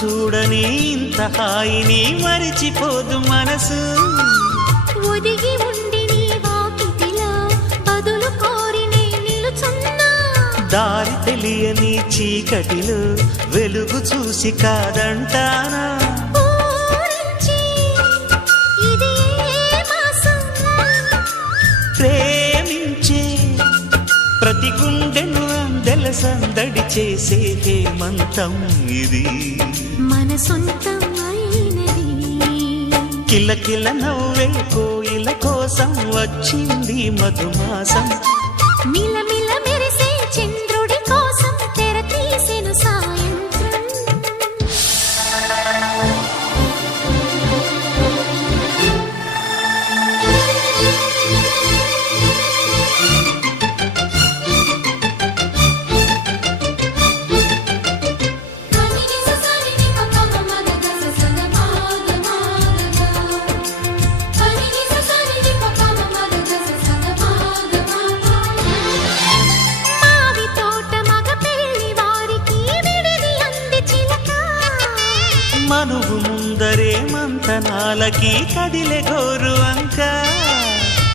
చూడని ఇంత హాయిని మరిచిపోదు మనసు. ఒదిగి ఉండి నీ వాకిటిలో బదులు కోరి నే నిలుచున్నా. దారి తెలియని చీకటిలో వెలుగు చూసి కాదంటానా. ప్రేమించే ప్రతి గుండెను అందెల సందడి చేసే హేమంతం ఇది. మన సొంతం అయినది. కిలకిల నవ్వే కోయిల కోసం వచ్చింది మధుమాసం. మిలమిల మెరిసే చంద్రుడి కోసం తెర తీసెను సాయంత్రం. మనువు ముందరే మంతనాలకి కదిలే గోరు అంక.